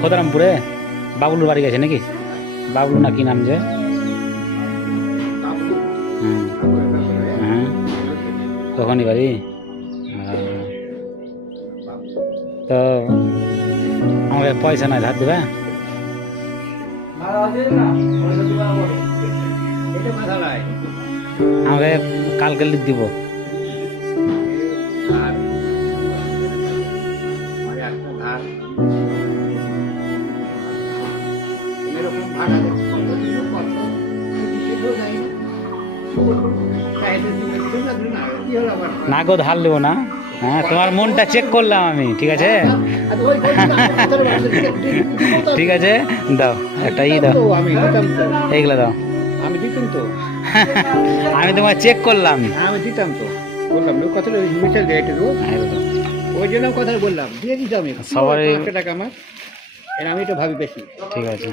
খোদারামপুরে বাবলুর বাড়ি গেছে নাকি? বাবলু না কি নাম যে? হ্যাঁ, তখনই বাড়ি। তো আমাকে পয়সা নাই, ধার দেবে? আমাকে কালকে লিখ দিব। না গো, ধার নেবো না। হ্যাঁ, তোমার মনটা চেক করলাম আমি, ঠিক আছে। ঠিক আছে, দাও একটা দাও, এইগুলো দাও। আমি দিতাম তো, আমি তোমার চেক করলাম। আমি দিতাম তো, বললাম কথাটা মিশাল দিয়ে দেবো, ওই জন্য কথা বললাম, দিয়ে দিতাম। সবারই টাকা আমার, আমি এটা ভাবি বেশি। ঠিক আছে।